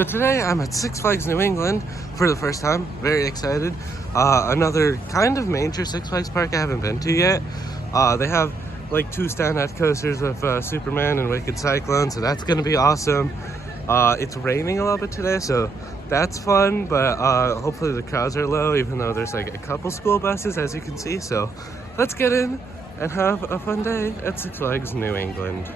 So today I'm at Six Flags New England for the first time. Very excited. Another kind of major Six Flags park I haven't been to yet. They have like 2 standout coasters with Superman and Wicked Cyclone, so that's gonna be awesome. It's raining a little bit today, so that's fun, but hopefully the crowds are low, even though there's like a couple school buses, as you can see. So let's get in and have a fun day at Six Flags New England.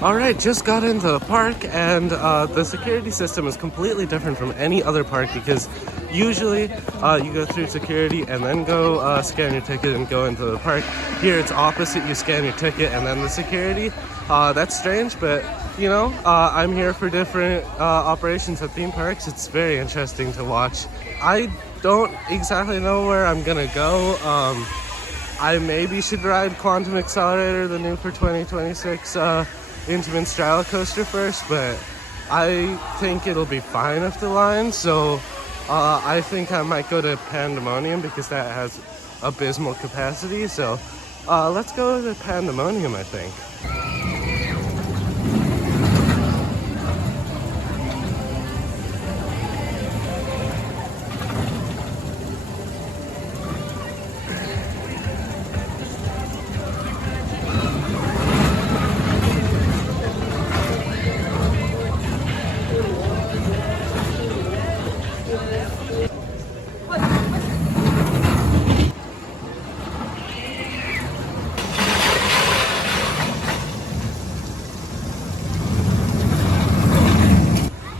Alright, just got into the park, and the security system is completely different from any other park because usually you go through security and then go scan your ticket and go into the park. Here it's opposite, you scan your ticket and then the security. That's strange, but you know, I'm here for different operations at theme parks. It's very interesting to watch. I don't exactly know where I'm gonna go. I maybe should ride Quantum Accelerator, the new for 2026 Intamin Straddle coaster first, but I think it'll be fine with the line, so I think I might go to Pandemonium because that has abysmal capacity. So let's go to Pandemonium, I think.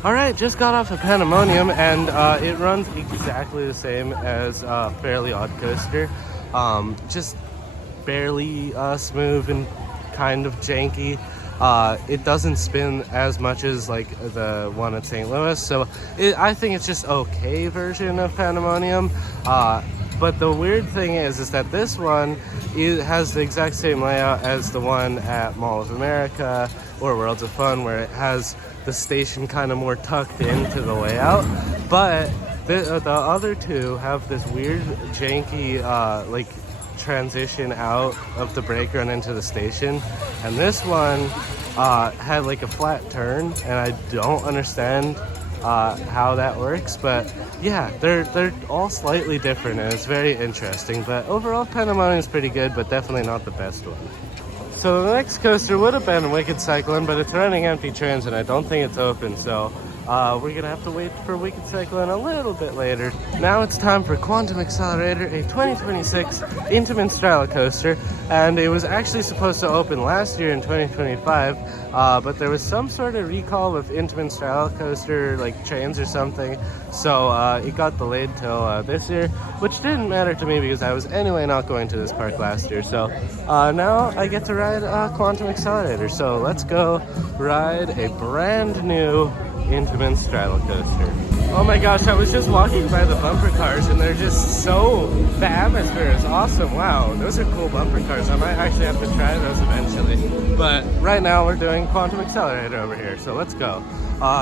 Alright, just got off of Pandemonium, and it runs exactly the same as Fairly Odd Coaster. Just barely smooth and kind of janky. It doesn't spin as much as like the one at St. Louis, so I think it's just okay version of Pandemonium. But the weird thing is that this one has the exact same layout as the one at Mall of America or Worlds of Fun, where it has the station kind of more tucked into the layout. But the other two have this weird janky like transition out of the brake run into the station, and this one had like a flat turn, and I don't understand how that works. But yeah, they're all slightly different, and it's very interesting. But overall, Pandemonium is pretty good, but definitely not the best one. So the next coaster would have been Wicked Cyclone, but it's running empty trains and I don't think it's open, so we're gonna have to wait for Wicked Cyclone a little bit later. Now it's time for Quantum Accelerator, a 2026 Intamin Straddle coaster, and it was actually supposed to open last year in 2025, but there was some sort of recall with Intamin Straddle coaster, like trains or something, so it got delayed till this year, which didn't matter to me because I was anyway not going to this park last year. So now I get to ride Quantum Accelerator, so let's go ride a brand new Intamin Straddle coaster. Oh my gosh, I was just walking by the bumper cars and they're just so, the atmosphere is awesome. Wow, those are cool bumper cars. I might actually have to try those eventually. But right now we're doing Quantum Accelerator over here, so let's go.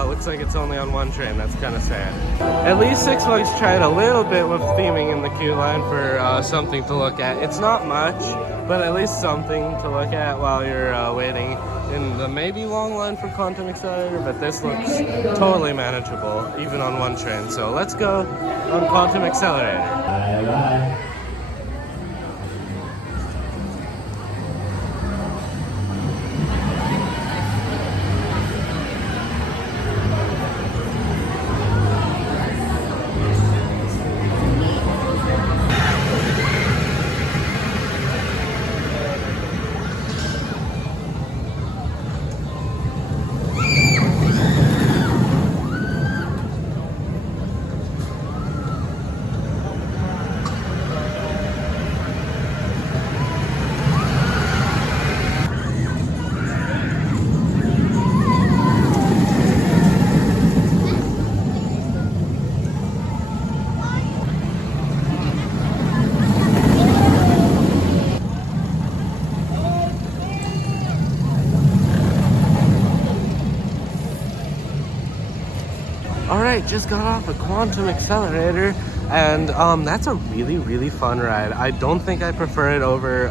Looks like it's only on one train. That's kind of sad. At least Six Flags tried a little bit with theming in the queue line for something to look at. It's not much, but at least something to look at while you're waiting in the maybe long line for Quantum Accelerator, but this looks totally manageable, even on one train. So let's go on Quantum Accelerator. Bye-bye. Alright, just got off a Quantum Accelerator, and that's a really fun ride. I don't think I prefer it over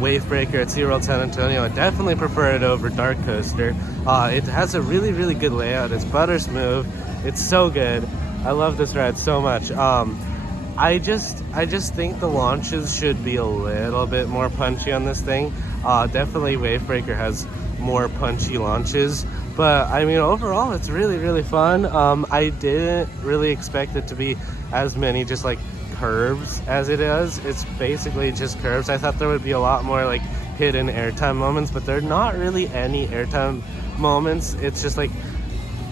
Wavebreaker at SeaWorld San Antonio. I definitely prefer it over Dark Coaster. It has a really, really good layout. It's butter smooth. It's so good. I love this ride so much. I just think the launches should be a little bit more punchy on this thing. Definitely Wavebreaker has more punchy launches, but I mean overall it's really, really fun. I didn't really expect it to be as many just like curves as it is. It's basically just curves. I thought there would be a lot more like hidden airtime moments, but there are not really any airtime moments. It's just like,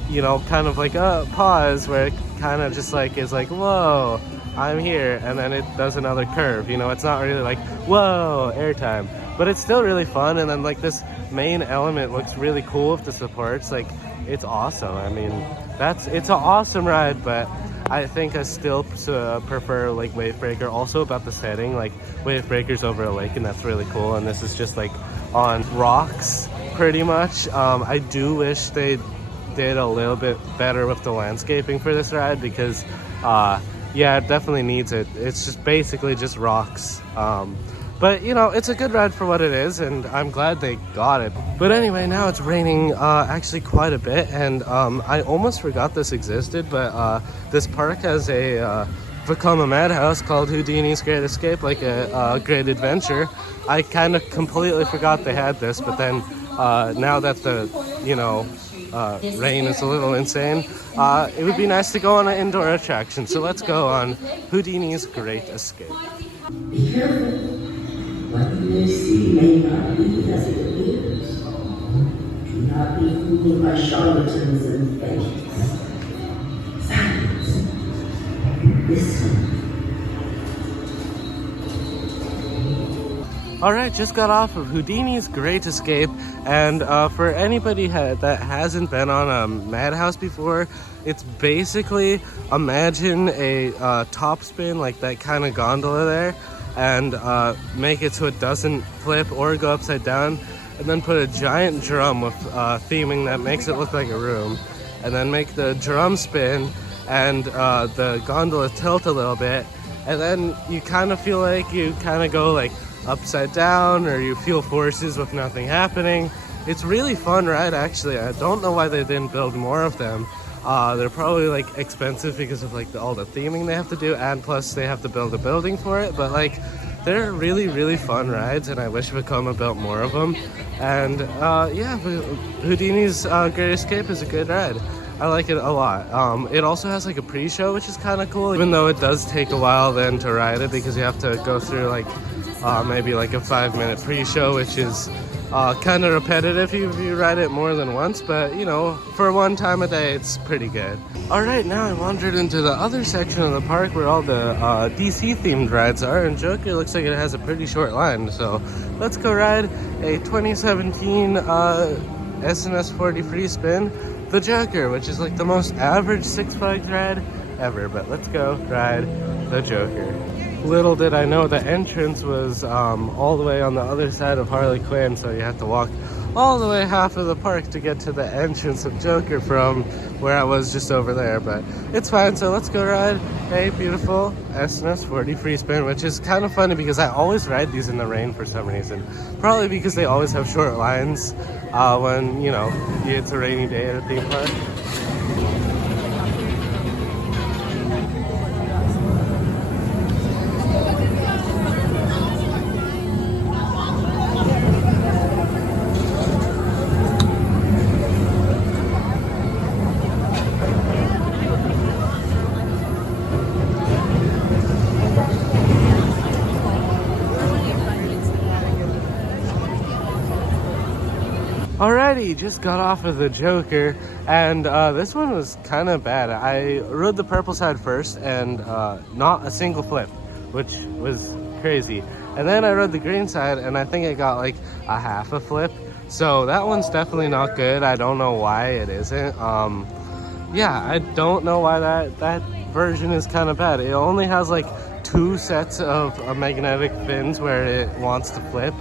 you know, kind of like a pause where it kind of just like is like, whoa, I'm here, and then it does another curve. You know, it's not really like, whoa, airtime, but it's still really fun. And then like this main element looks really cool with the supports. Like, it's awesome. I mean, it's an awesome ride, but I think I still prefer like Wavebreaker. Also about the setting, like Wavebreaker's over a lake and that's really cool, and this is just like on rocks pretty much. I do wish they did a little bit better with the landscaping for this ride, because yeah, it definitely needs it. It's just basically just rocks. But you know, it's a good ride for what it is, and I'm glad they got it. But anyway, now it's raining actually quite a bit, and I almost forgot this existed, but this park has a Vekoma Madhouse called Houdini's Great Escape, like a great adventure. I kind of completely forgot they had this, but then now that the, you know, rain is a little insane, it would be nice to go on an indoor attraction. So let's go on Houdini's Great Escape. Be careful. What you see may not be as it appears. Do not be fooled by charlatans and fakes. Silence. Listen. Alright, just got off of Houdini's Great Escape, and for anybody that hasn't been on a Madhouse before, it's basically, imagine a top spin, like that kind of gondola there, and make it so it doesn't flip or go upside down, and then put a giant drum with theming that makes it look like a room, and then make the drum spin and the gondola tilt a little bit, and then you kind of feel like you kind of go like upside down, or you feel forces with nothing happening. It's really fun ride, actually. I don't know why they didn't build more of them. They're probably like expensive because of like all the theming they have to do, and plus they have to build a building for it, but like they're really, really fun rides, and I wish Vekoma built more of them. And yeah, Houdini's Great Escape is a good ride. I like it a lot. It also has like a pre-show, which is kind of cool, even though it does take a while then to ride it, because you have to go through like maybe like a 5-minute pre-show, which is kind of repetitive if you ride it more than once, but you know, for one time a day, it's pretty good. All right, now I wandered into the other section of the park where all the DC themed rides are, and Joker looks like it has a pretty short line, so let's go ride a 2017 SNS 40 free spin, the Joker, which is like the most average Six Flags ride ever, but let's go ride the Joker. Little did I know the entrance was all the way on the other side of Harley Quinn, so you have to walk all the way half of the park to get to the entrance of Joker from where I was just over there, but it's fine. So let's go ride a beautiful SNS 40 free spin, which is kind of funny because I always ride these in the rain for some reason. Probably because they always have short lines when, you know, it's a rainy day at a theme park. Alrighty, just got off of the Joker, and this one was kind of bad. I rode the purple side first, and not a single flip, which was crazy. And then I rode the green side, and I think I got like a half a flip. So that one's definitely not good. I don't know why it isn't. Yeah, I don't know why that version is kind of bad. It only has like 2 sets of magnetic fins where it wants to flip.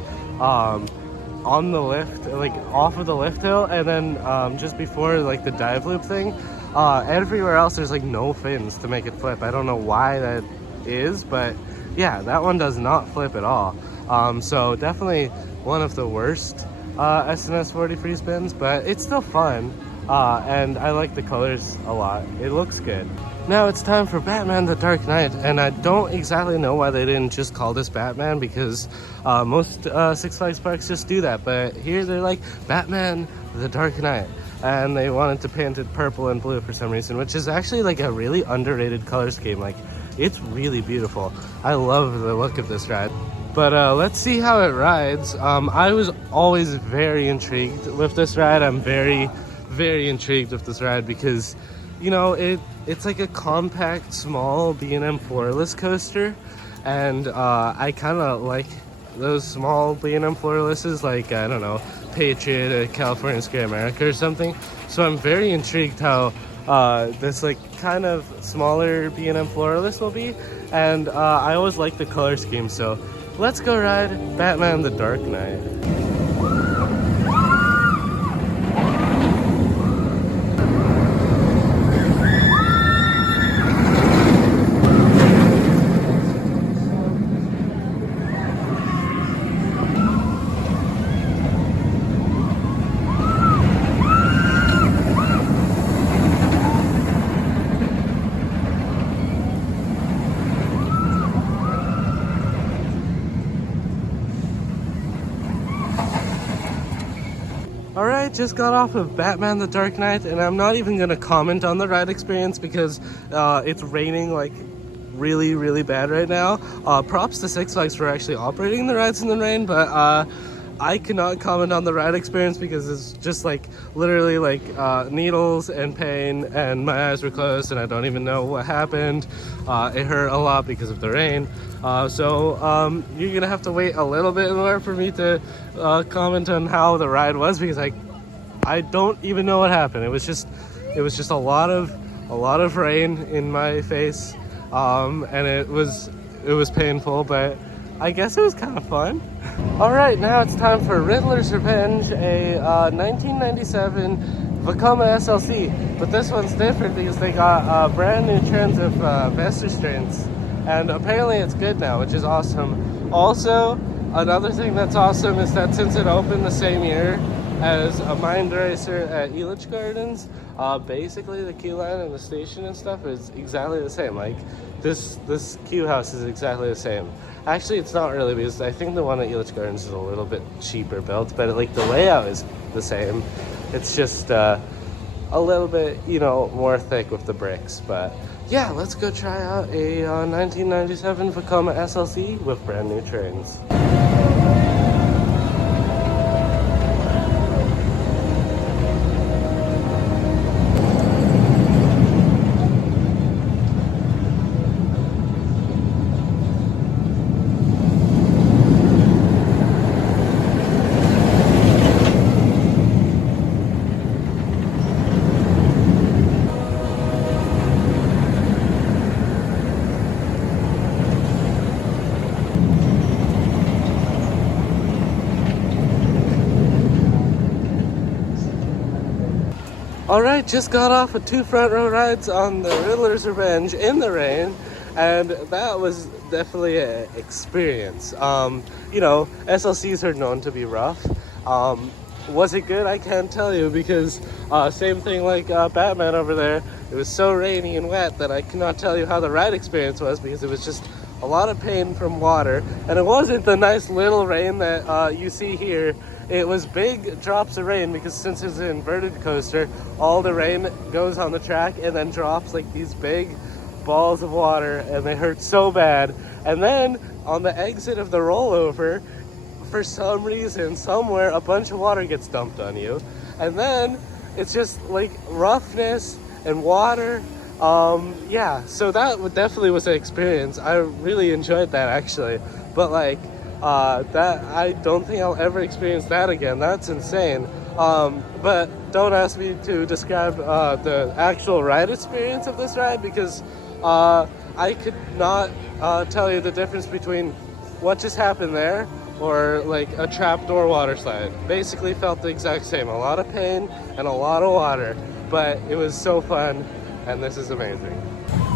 On the lift, like off of the lift hill, and then just before like the dive loop thing, everywhere else there's like no fins to make it flip. I don't know why that is, but yeah, that one does not flip at all. So definitely one of the worst SNS 40 free spins, but it's still fun. And I like the colors a lot. It looks good. Now it's time for Batman the Dark Knight, and I don't exactly know why they didn't just call this Batman, because most Six Flags parks just do that, but here they're like Batman the Dark Knight, and they wanted to paint it purple and blue for some reason, which is actually like a really underrated color scheme. Like, it's really beautiful. I love the look of this ride. But let's see how it rides. I was always very intrigued with this ride. I'm very intrigued with this ride because, you know, it's like a compact, small B&M floorless coaster, and I kind of like those small B&M floorlesses, like, I don't know, Patriot or California Square America or something. So I'm very intrigued how this like kind of smaller B&M floorless will be, and I always like the color scheme, so let's go ride Batman the Dark Knight. Alright, just got off of Batman the Dark Knight, and I'm not even going to comment on the ride experience because it's raining like really bad right now. Props to Six Flags for actually operating the rides in the rain, but I cannot comment on the ride experience because it's just like literally like needles and pain, and my eyes were closed and I don't even know what happened. It hurt a lot because of the rain. So you're gonna have to wait a little bit more for me to comment on how the ride was, because I don't even know what happened. It was just a lot of rain in my face, and it was painful, but I guess it was kind of fun. All right, now it's time for Riddler's Revenge, a 1997 Vekoma SLC, but this one's different because they got brand new trends of vest restraints, and apparently it's good now, which is awesome. Also, another thing that's awesome is that since it opened the same year as a Mind Racer at Elitch Gardens, basically the queue line and the station and stuff is exactly the same. Like, this queue house is exactly the same. Actually, it's not really, because I think the one at Elitch Gardens is a little bit cheaper built, but like the layout is the same. It's just a little bit, you know, more thick with the bricks. But yeah, let's go try out a 1997 Vekoma SLC with brand new trains. Alright, just got off of 2 front row rides on the Riddler's Revenge in the rain, and that was definitely an experience. You know, SLCs are known to be rough. Was it good? I can't tell you, because same thing like Batman over there, it was so rainy and wet that I cannot tell you how the ride experience was, because it was just a lot of pain from water, and it wasn't the nice little rain that you see here. It was big drops of rain, because since it's an inverted coaster, all the rain goes on the track and then drops like these big balls of water, and they hurt so bad. And then on the exit of the rollover, for some reason, somewhere, a bunch of water gets dumped on you. And then it's just like roughness and water. Yeah, so that definitely was an experience. I really enjoyed that, actually. But like, that I don't think I'll ever experience that again. That's insane. But don't ask me to describe the actual ride experience of this ride, because I could not tell you the difference between what just happened there or like a trapdoor water slide. Basically felt the exact same. A lot of pain and a lot of water, but it was so fun, and this is amazing.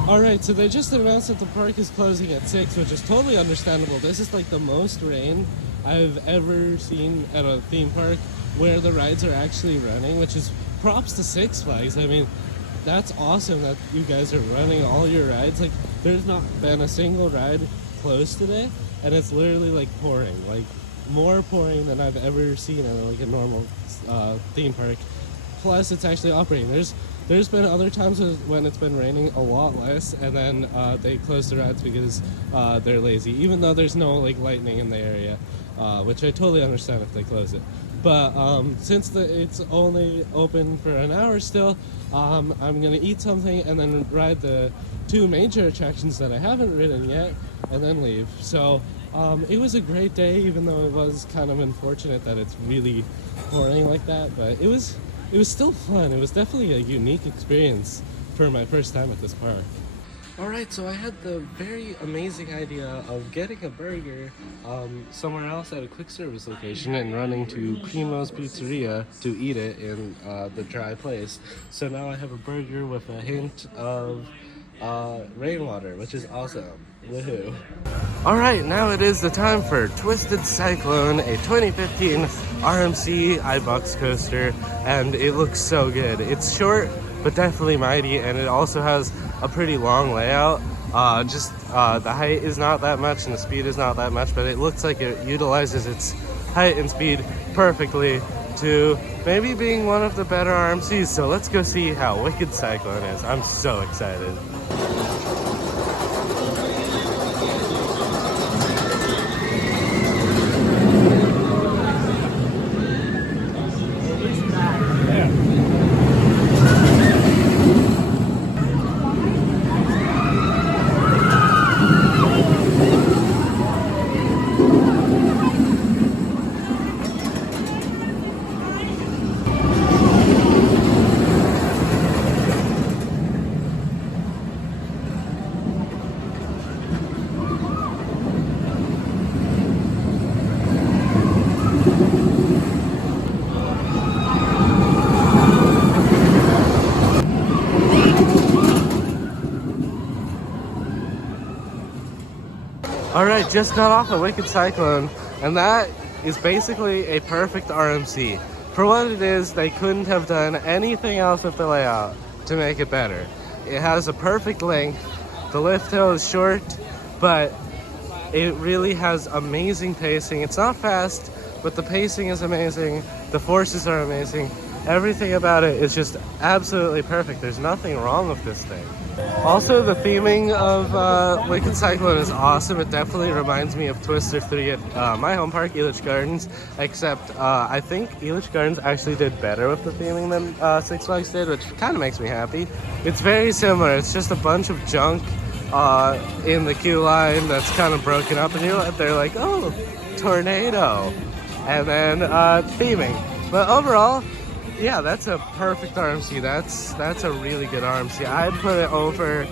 Alright, so they just announced that the park is closing at 6, which is totally understandable. This is like the most rain I've ever seen at a theme park where the rides are actually running, which is props to Six Flags. I mean, that's awesome that you guys are running all your rides. Like, there's not been a single ride closed today, and it's literally like pouring, like more pouring than I've ever seen in like a normal theme park. Plus, it's actually operating. There's been other times when it's been raining a lot less, and then they close the rides because they're lazy, even though there's no like lightning in the area, which I totally understand if they close it. But since it's only open for an hour still, I'm gonna eat something and then ride the 2 major attractions that I haven't ridden yet, and then leave. So it was a great day, even though it was kind of unfortunate that it's really pouring like that. But it was still fun. It was definitely a unique experience for my first time at this park. Alright, so I had the very amazing idea of getting a burger somewhere else at a quick service location and running to Primo's Pizzeria to eat it in the dry place. So now I have a burger with a hint of rainwater, which is awesome. Woohoo. Alright, now it is the time for Twisted Cyclone, a 2015 RMC iBox coaster, and it looks so good. It's short, but definitely mighty, and it also has a pretty long layout. The height is not that much and the speed is not that much, but it looks like it utilizes its height and speed perfectly to maybe being one of the better RMCs. So let's go see how Wicked Cyclone is. I'm so excited. Alright, just got off a Wicked Cyclone, and that is basically a perfect RMC. For what it is, they couldn't have done anything else with the layout to make it better. It has a perfect length, the lift hill is short, but it really has amazing pacing. It's not fast, but the pacing is amazing, the forces are amazing. Everything about it is just absolutely perfect. There's nothing wrong with this thing. Also, the theming of Wicked Cyclone is awesome. It definitely reminds me of Twister 3 at my home park, Elitch Gardens, except I think Elitch Gardens actually did better with the theming than Six Flags did, which kind of makes me happy. It's very similar. It's just a bunch of junk in the queue line that's kind of broken up, and they're like, oh, tornado, and then theming. But overall, yeah, that's a perfect RMC. That's a really good RMC. I'd put it over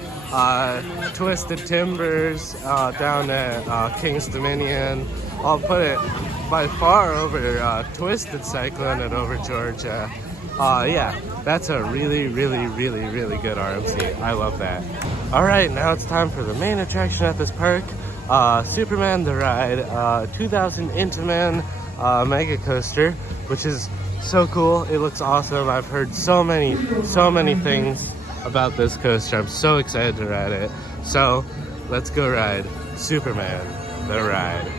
Twisted Timbers down at King's Dominion. I'll put it by far over Twisted Cyclone at Over Georgia. Yeah, that's a really, really, really, really good RMC. I love that. Alright, now it's time for the main attraction at this park. Superman the Ride, 2000 Intamin Mega Coaster, which is so cool. It looks awesome. I've heard so many things about this coaster. I'm so excited to ride it. So let's go ride Superman the Ride.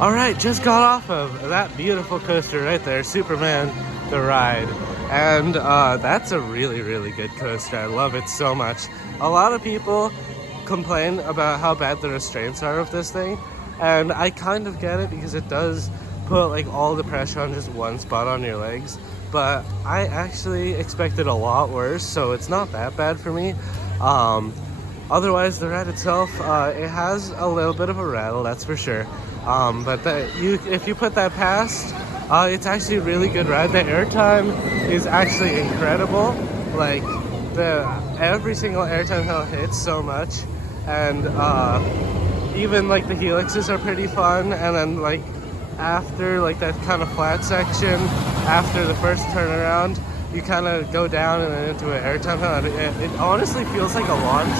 Alright, just got off of that beautiful coaster right there, Superman the Ride. And that's a really, really good coaster. I love it so much. A lot of people complain about how bad the restraints are of this thing. And I kind of get it because it does put like all the pressure on just one spot on your legs. But I actually expected a lot worse, so it's not that bad for me. Otherwise, the ride itself, it has a little bit of a rattle, that's for sure. But if you put that past, it's actually a really good ride. The airtime is actually incredible. Like, every single airtime hill hits so much, and even like the helixes are pretty fun. And then like after like that kind of flat section, after the first turnaround, you kind of go down and then into an airtime hill, and it honestly feels like a launch,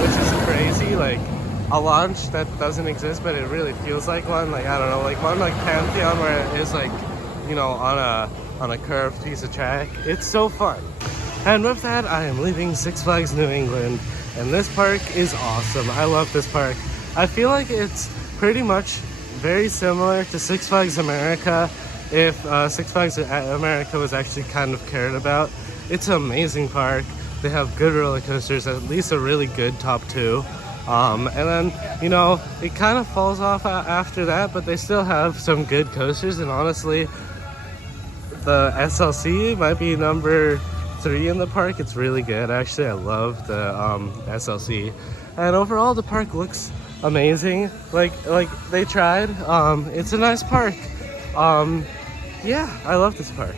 which is crazy. Like a launch that doesn't exist, but it really feels like one. Like I don't know, like one like Pantheon where it is like, you know, on a curved piece of track. It's so fun. And with that, I am leaving Six Flags New England, and this park is awesome. I love this park. I feel like it's pretty much very similar to Six Flags America if Six Flags America was actually kind of cared about. It's an amazing park. They have good roller coasters, at least a really good top two. And then, you know, it kind of falls off after that, but they still have some good coasters. And honestly, the SLC might be number 3 in the park. It's really good. Actually, I love the SLC. And overall, the park looks amazing. Like they tried. It's a nice park. Yeah, I love this park.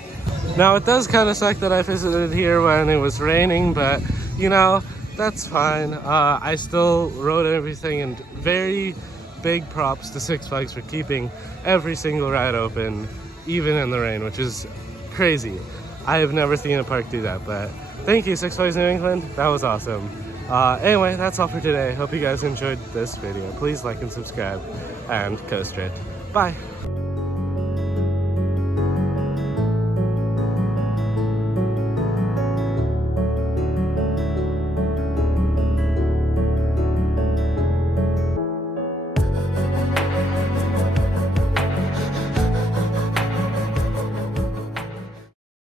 Now, it does kind of suck that I visited here when it was raining, but you know, that's fine. I still rode everything, and very big props to Six Flags for keeping every single ride open, even in the rain, which is crazy. I have never seen a park do that, but thank you, Six Flags New England. That was awesome. Anyway, that's all for today. Hope you guys enjoyed this video. Please like and subscribe, and coast it. Bye.